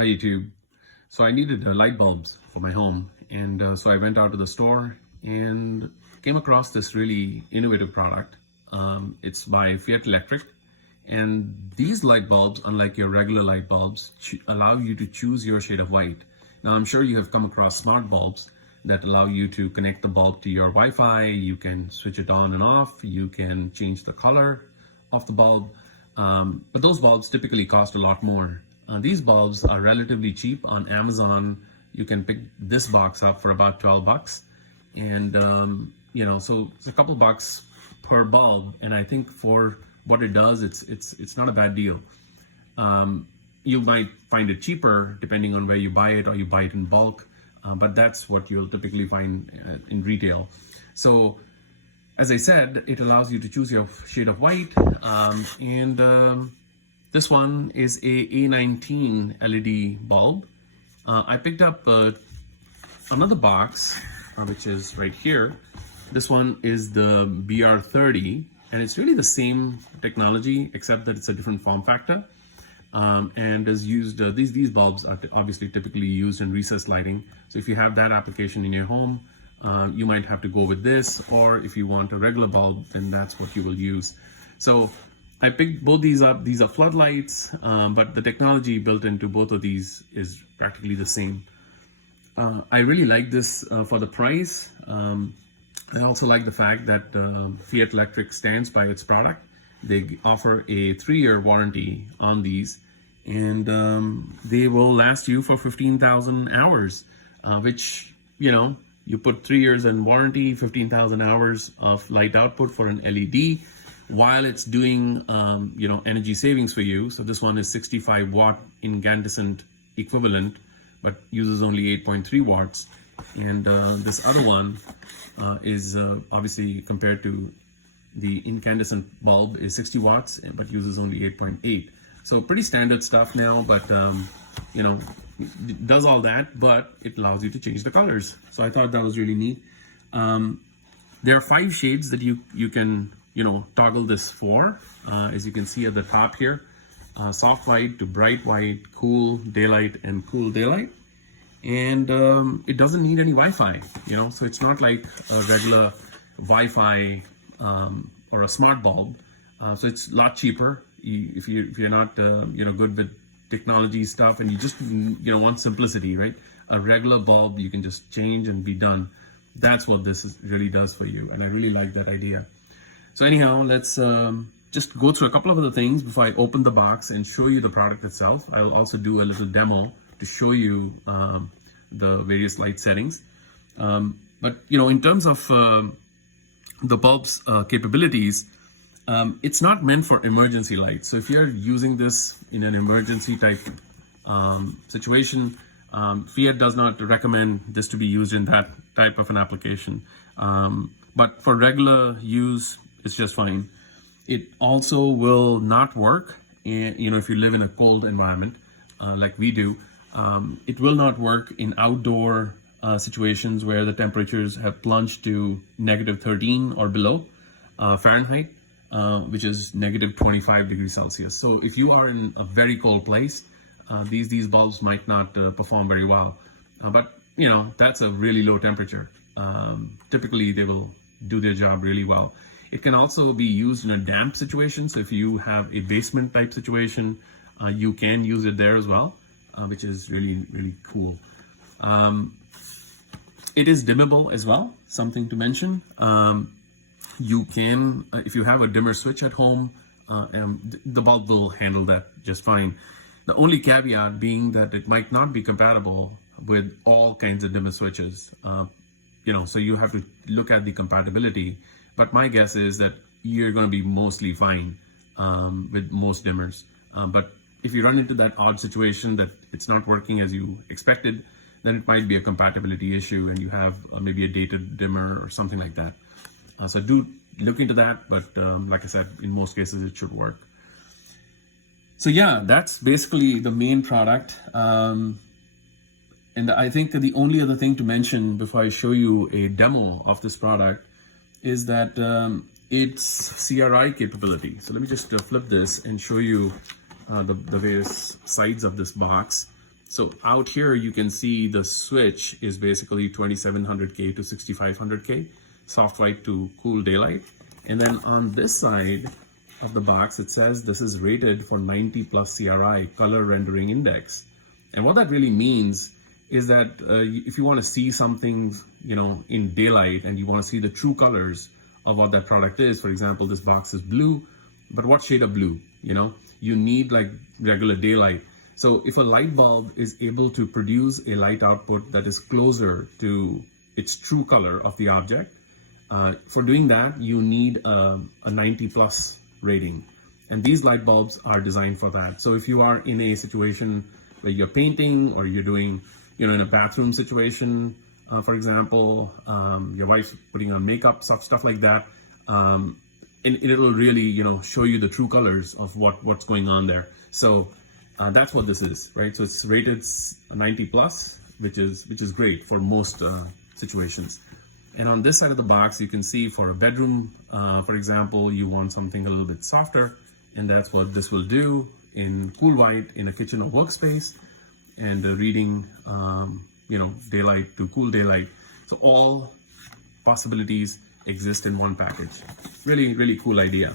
Hi YouTube. So I needed light bulbs for my home, and so I went out to the store and came across this really innovative product. It's by Fiet Electric, and these light bulbs, unlike your regular light bulbs, allow you to choose your shade of white. Now I'm sure you have come across smart bulbs that allow you to connect the bulb to your Wi-Fi. You can switch it on and off. You can change the color of the bulb, but those bulbs typically cost a lot more. These bulbs are relatively cheap on Amazon. You can pick this box up for about 12 bucks. And, so it's a couple bucks per bulb. And I think for what it does, it's not a bad deal. You might find it cheaper depending on where you buy it, or you buy it in bulk. But that's what you'll typically find in retail. So as I said, it allows you to choose your shade of white. This one is a A19 LED bulb. I picked up another box, which is right here. This one is the BR30, and it's really the same technology, except that it's a different form factor. And is used, these bulbs are obviously typically used in recessed lighting. So if you have that application in your home, you might have to go with this, or if you want a regular bulb, then that's what you will use. So I picked both these up. These are floodlights, but the technology built into both of these is practically the same. I really like this for the price. I also like the fact that Fiet Electric stands by its product. They offer a 3-year warranty on these, and they will last you for 15,000 hours, which, you put 3 years in warranty, 15,000 hours of light output for an LED, while it's doing, energy savings for you. So this one is 65 watt incandescent equivalent, but uses only 8.3 watts. And this other one is obviously, compared to the incandescent bulb, is 60 watts, but uses only 8.8. So pretty standard stuff now, but it does all that, but it allows you to change the colors. So I thought that was really neat. There are 5 shades that you can toggle this for, as you can see at the top here. Soft white to bright white, cool daylight, and cool daylight. And it doesn't need any Wi-Fi, so it's not like a regular Wi-Fi or a smart bulb. So it's a lot cheaper. If you're not good with technology stuff, and you just want simplicity, right? A regular bulb you can just change and be done. That's what this really does for you, and I really like that idea. So anyhow, let's just go through a couple of other things before I open the box and show you the product itself. I'll also do a little demo to show you the various light settings. But in terms of the bulb's capabilities, it's not meant for emergency lights. So if you're using this in an emergency type situation, Fiat does not recommend this to be used in that type of an application. But for regular use, it's just fine. It also will not work, and if you live in a cold environment like we do, it will not work in outdoor situations where the temperatures have plunged to -13 or below Fahrenheit, which is -25 degrees Celsius. So if you are in a very cold place, these bulbs might not perform very well. But that's a really low temperature. Typically they will do their job really well. It can also be used in a damp situation. So if you have a basement type situation, you can use it there as well, which is really, really cool. It is dimmable as well, something to mention. You can, if you have a dimmer switch at home, the bulb will handle that just fine. The only caveat being that it might not be compatible with all kinds of dimmer switches. So you have to look at the compatibility. But my guess is that you're going to be mostly fine with most dimmers. But if you run into that odd situation that it's not working as you expected, then it might be a compatibility issue, and you have maybe a dated dimmer or something like that. So do look into that, but like I said, in most cases it should work. So yeah, that's basically the main product. And I think that the only other thing to mention before I show you a demo of this product is that its CRI capability. So let me just flip this and show you the various sides of this box. So out here, you can see the switch is basically 2700K to 6500K, soft white to cool daylight. And then on this side of the box, it says this is rated for 90 plus CRI, color rendering index. And what that really means is that if you want to see something, in daylight and you want to see the true colors of what that product is, for example, this box is blue, but what shade of blue? You need like regular daylight. So if a light bulb is able to produce a light output that is closer to its true color of the object, for doing that, you need a 90 plus rating. And these light bulbs are designed for that. So if you are in a situation where you're painting or you're doing, in a bathroom situation, for example, your wife's putting on makeup, stuff like that, and it'll really, show you the true colors of what's going on there. So that's what this is, right? So it's rated 90 plus, which is great for most situations. And on this side of the box, you can see for a bedroom, for example, you want something a little bit softer, and that's what this will do in cool white in a kitchen or workspace, and reading, daylight to cool daylight. So all possibilities exist in one package. Really, really cool idea.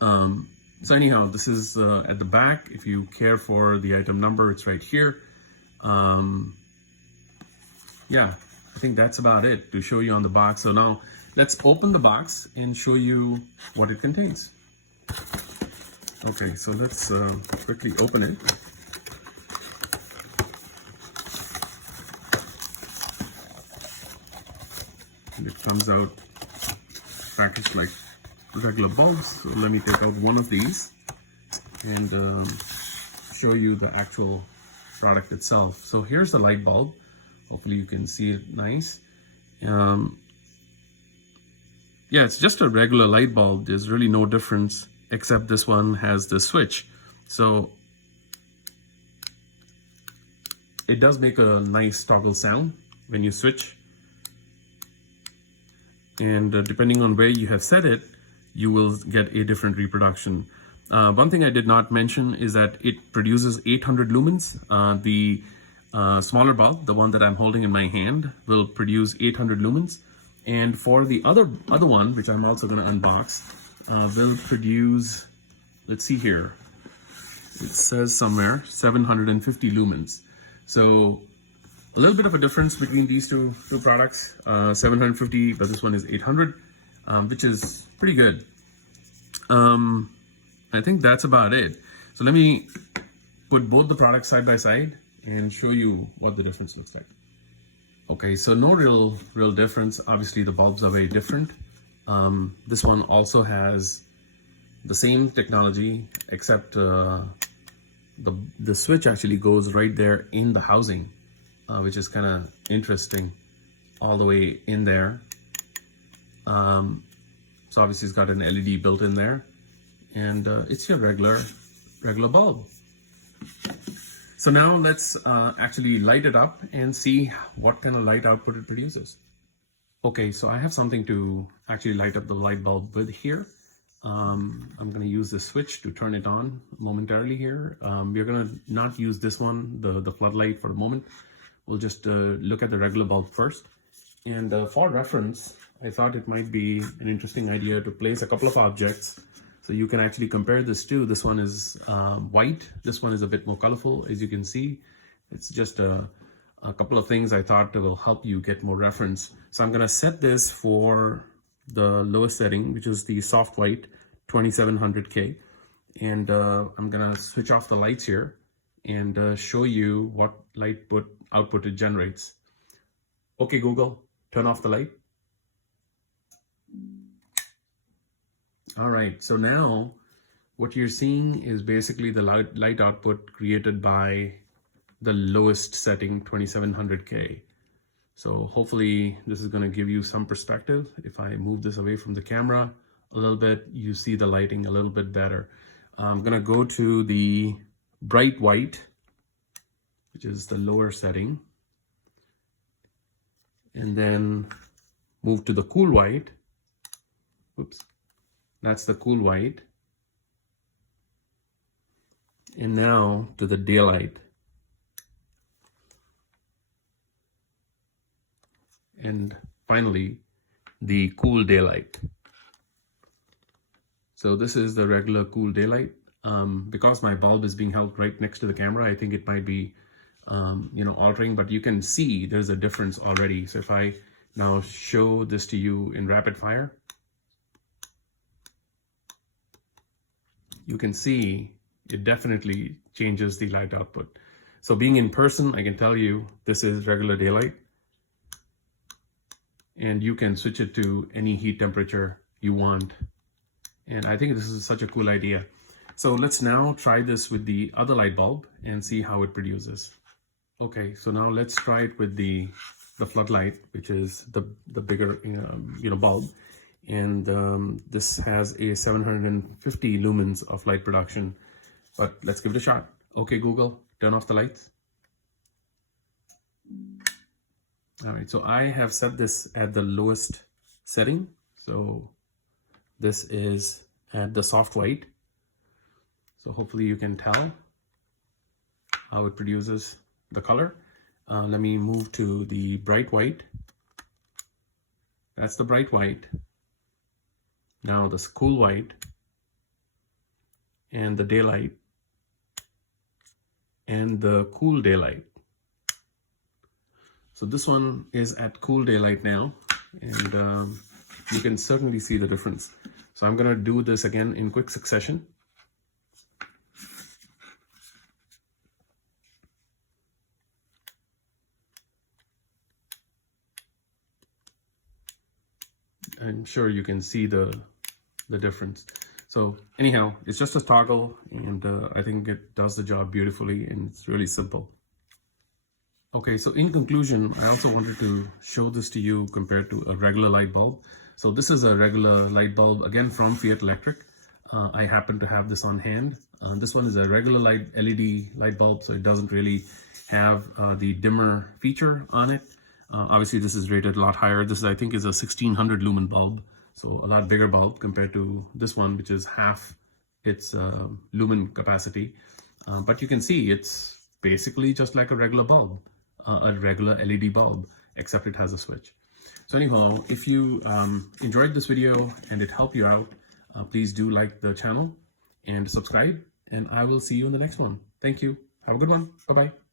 So anyhow, this is at the back. If you care for the item number, it's right here. Yeah, I think that's about it to show you on the box. So now let's open the box and show you what it contains. Okay, so let's quickly open it. And it comes out packaged like regular bulbs. So let me take out one of these and show you the actual product itself. So here's the light bulb. Hopefully you can see it nice. Yeah, it's just a regular light bulb. There's really no difference, except this one has the switch. So it does make a nice toggle sound when you switch. And depending on where you have set it, you will get a different reproduction. One thing I did not mention is that it produces 800 lumens. The smaller bulb, the one that I'm holding in my hand, will produce 800 lumens. And for the other one, which I'm also going to unbox, will produce, let's see here, it says somewhere 750 lumens. So a little bit of a difference between these two products, 750, but this one is 800, which is pretty good. I think that's about it. So let me put both the products side by side and show you what the difference looks like. Okay, so no real difference. Obviously the bulbs are very different. This one also has the same technology, except the switch actually goes right there in the housing, which is kind of interesting, all the way in there. So obviously it's got an LED built in there, and it's your regular bulb. So now let's actually light it up and see what kind of light output it produces. Okay, so I have something to actually light up the light bulb with here. I'm going to use the switch to turn it on momentarily here. We're going to not use this one, the floodlight, for the moment. We'll just look at the regular bulb first. And for reference, I thought it might be an interesting idea to place a couple of objects so you can actually compare this to. This one is white. This one is a bit more colorful, as you can see. It's just a couple of things I thought will help you get more reference. So I'm going to set this for the lowest setting, which is the Soft Whit 2700K. And I'm going to switch off the lights here and show you what light output it generates. Okay, Google, turn off the light. All right, so now what you're seeing is basically the light output created by the lowest setting, 2700K. So hopefully this is going to give you some perspective. If I move this away from the camera a little bit, you see the lighting a little bit better. I'm going to go to the bright white, which is the lower setting, and then move to the cool white. Oops, that's the cool white. And now to the daylight. and finally the cool daylight. So this is the regular cool daylight. Because my bulb is being held right next to the camera, I think it might be altering, but you can see there's a difference already. So if I now show this to you in rapid fire, you can see it definitely changes the light output. So being in person, I can tell you this is regular daylight, and you can switch it to any heat temperature you want. And I think this is such a cool idea. So let's now try this with the other light bulb and see how it produces. Okay, so now let's try it with the floodlight, which is the bigger bulb. And this has a 750 lumens of light production, but let's give it a shot. Okay, Google, turn off the lights. All right, so I have set this at the lowest setting. So this is at the Soft Whit. So hopefully you can tell how it produces the color. Let me move to the bright white. That's the bright white. Now this cool white and the daylight and the cool daylight. So this one is at cool daylight now, and you can certainly see the difference. So I'm going to do this again in quick succession. I'm sure you can see the difference. So anyhow, it's just a toggle, and I think it does the job beautifully, and it's really simple. Okay, so in conclusion, I also wanted to show this to you compared to a regular light bulb. So this is a regular light bulb, again from Fiet Electric. I happen to have this on hand. This one is a regular LED light bulb, so it doesn't really have the dimmer feature on it. Obviously, this is rated a lot higher. This, I think, is a 1600 lumen bulb, so a lot bigger bulb compared to this one, which is half its lumen capacity. But you can see it's basically just like a regular bulb. A regular LED bulb, except it has a switch. So anyhow, if you enjoyed this video and it helped you out, please do like the channel and subscribe, and I will see you in the next one. Thank you. Have a good one. Bye-bye.